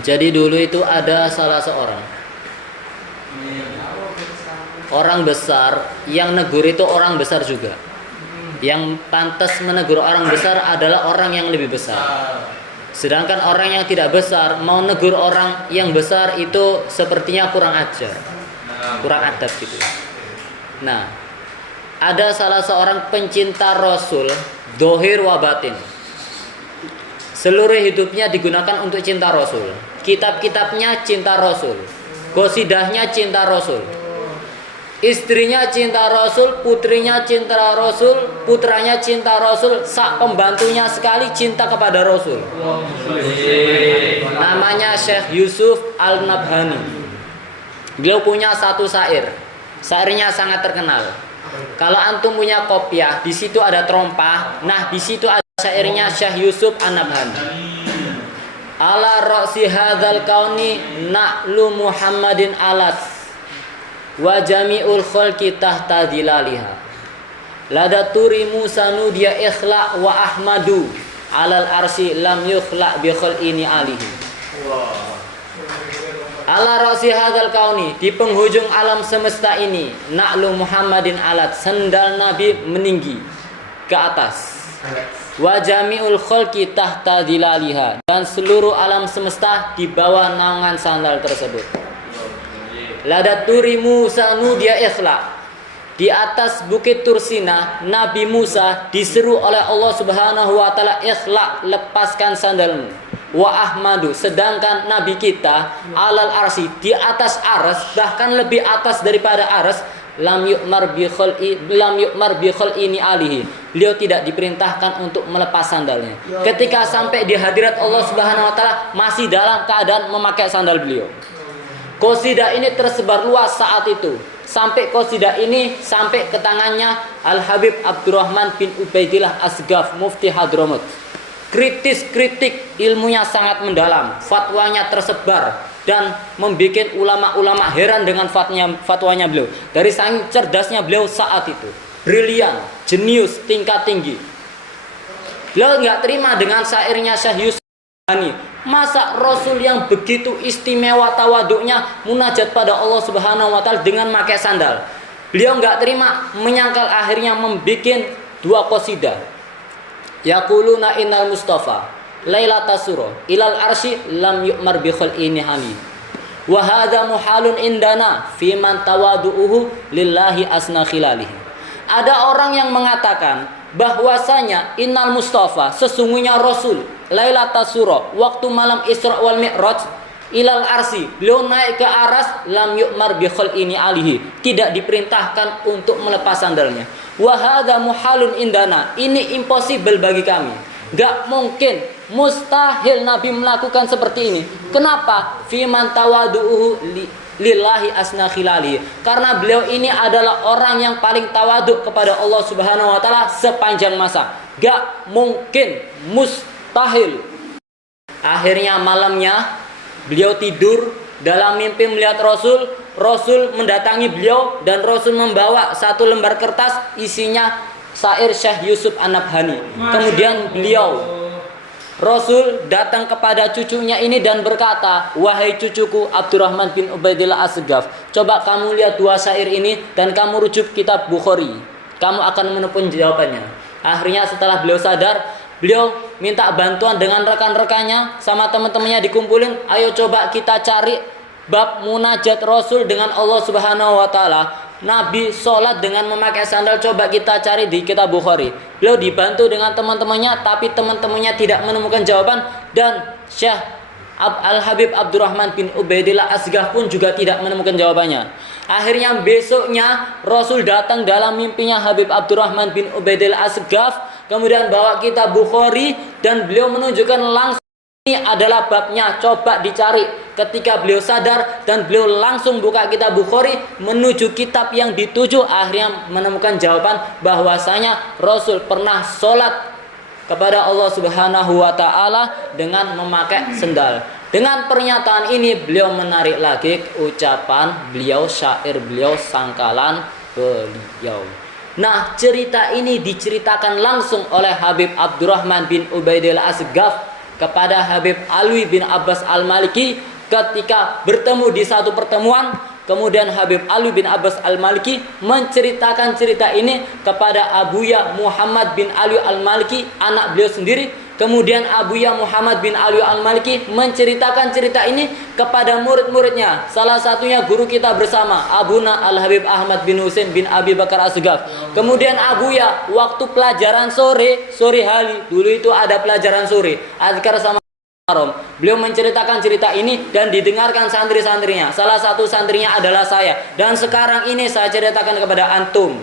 Jadi dulu itu ada salah seorang orang besar yang negur itu orang besar juga. Yang pantas menegur orang besar adalah orang yang lebih besar. Sedangkan orang yang tidak besar mau negur orang yang besar itu sepertinya kurang ajar, kurang adab gitu. Nah, ada salah seorang pencinta Rasul, dohir wa batin. Seluruh hidupnya digunakan untuk cinta Rasul. Kitab-kitabnya cinta Rasul, qasidahnya cinta Rasul, istrinya cinta Rasul, putrinya cinta Rasul, putranya cinta Rasul, sak pembantunya sekali cinta kepada Rasul. Namanya Syekh Yusuf Al-Nabhani. Beliau punya satu syair. Syairnya sangat terkenal. Kalau antum punya kopiah, di situ ada trompah. Nah, di situ ada syairnya Syekh Yusuf An-Nabhani. Ala ra'si hadzal kauni na'lu Muhammadin alat wa jami'ul khalqi tahta dhilaliha. Ladaturi Musa nudiya ikhla wa ahmadu alal arsi lam yukhla bi khal'ini alihi. Ala ra'si hadzal kauni, di penghujung alam semesta ini, na'lu Muhammadin alat, sendal Nabi meninggi ke atas. Wa jami'ul khalqi tahta dhilaliha, dan seluruh alam semesta di bawah naungan sandal tersebut. Ladaturi Musa nudiya ikhla, di atas bukit Tursina Nabi Musa diseru oleh Allah Subhanahu wa taala, ikhla, lepaskan sandalmu. Wa ahmadu, sedangkan Nabi kita alal arsi, di atas aras, bahkan lebih atas daripada aras, lam yu'mar bi khal'ini alihi, beliau tidak diperintahkan untuk melepas sandalnya. Ketika sampai di hadirat Allah Subhanahu wa taala masih dalam keadaan memakai sandal beliau. Qasidah ini tersebar luas saat itu. Sampai qasidah ini sampai ke tangannya Al-Habib Abdurrahman bin Ubaidillah Asgaf, Mufti Hadramut. Kritik ilmunya sangat mendalam, fatwanya tersebar dan membuat ulama-ulama heran dengan fatwanya beliau. Dari saking cerdasnya beliau saat itu, brilian, jenius tingkat tinggi. Beliau nggak terima dengan syairnya Syekh Yusuf Al-Nabhani. Masa Rasul yang begitu istimewa tawaduknya munajat pada Allah Subhanahu wa taala dengan pakai sandal. Beliau nggak terima, menyangkal, akhirnya membuat dua qasidah. Yaquluna innal Mustafa lailata sura ilal arsy lam yu'mar bi khal'ini hamid. Wa hadza muhalun indana fi man tawadu'uhu lillahi asna khilalihi. Ada orang yang mengatakan bahwasanya innal Mustafa, sesungguhnya Rasul, lailata sura, waktu malam Isra wal Mi'raj, ilal arsy, beliau naik ke aras, lam yu'mar bi khal'ini alihi, tidak diperintahkan untuk melepas sandalnya. Wa hadza muhalun indana, ini impossible bagi kami. Gak mungkin, mustahil Nabi melakukan seperti ini. Kenapa? Fi man tawadu'uhu lillahi asna khilali, karena beliau ini adalah orang yang paling tawaduk kepada Allah Subhanahu wa taala sepanjang masa. Gak mungkin, mustahil. Akhirnya malamnya beliau tidur, dalam mimpi melihat Rasul mendatangi beliau, dan Rasul membawa satu lembar kertas isinya syair Syekh Yusuf An-Nabhani. Kemudian Rasul datang kepada cucunya ini dan berkata, wahai cucuku Abdurrahman bin Ubaidillah Asgaf, coba kamu lihat dua syair ini dan kamu rujuk kitab Bukhari, kamu akan menemukan jawabannya. Akhirnya setelah beliau sadar, beliau minta bantuan dengan rekan-rekannya, sama teman-temannya dikumpulin, ayo coba kita cari bab munajat Rasul dengan Allah Subhanahu wa taala. Nabi sholat dengan memakai sandal, coba kita cari di kitab Bukhari. Beliau dibantu dengan teman-temannya, tapi teman-temannya tidak menemukan jawaban, dan Syekh Al-Habib Abdurrahman bin Ubaidillah Asgaf pun juga tidak menemukan jawabannya. Akhirnya besoknya Rasul datang dalam mimpinya Habib Abdurrahman bin Ubaidillah Asgaf, kemudian bawa kitab Bukhari, dan beliau menunjukkan langsung ini adalah babnya, coba dicari. Ketika beliau sadar dan beliau langsung buka kitab Bukhari menuju kitab yang dituju, akhirnya menemukan jawaban bahwasanya Rasul pernah sholat kepada Allah Subhanahu wa taala dengan memakai sendal. Dengan pernyataan ini beliau menarik lagi ucapan beliau, syair beliau, sangkalan beliau. Nah, cerita ini diceritakan langsung oleh Habib Abdurrahman bin Ubaidillah Asgaf kepada Habib Alwi bin Abbas Al-Maliki ketika bertemu di satu pertemuan. Kemudian Habib Alwi bin Abbas Al-Maliki menceritakan cerita ini kepada Abuya Muhammad bin Alwi Al-Maliki, anak beliau sendiri. Kemudian Abuya Muhammad bin Alwi Al-Maliki menceritakan cerita ini kepada murid-muridnya. Salah satunya guru kita bersama, Abuna Al-Habib Ahmad bin Husain bin Abi Bakar As-Segaf. Kemudian Abuya waktu pelajaran sore hari, dulu itu ada pelajaran sore, azkar sama beliau menceritakan cerita ini dan didengarkan santri-santrinya. Salah satu santrinya adalah saya. Dan sekarang ini saya ceritakan kepada antum.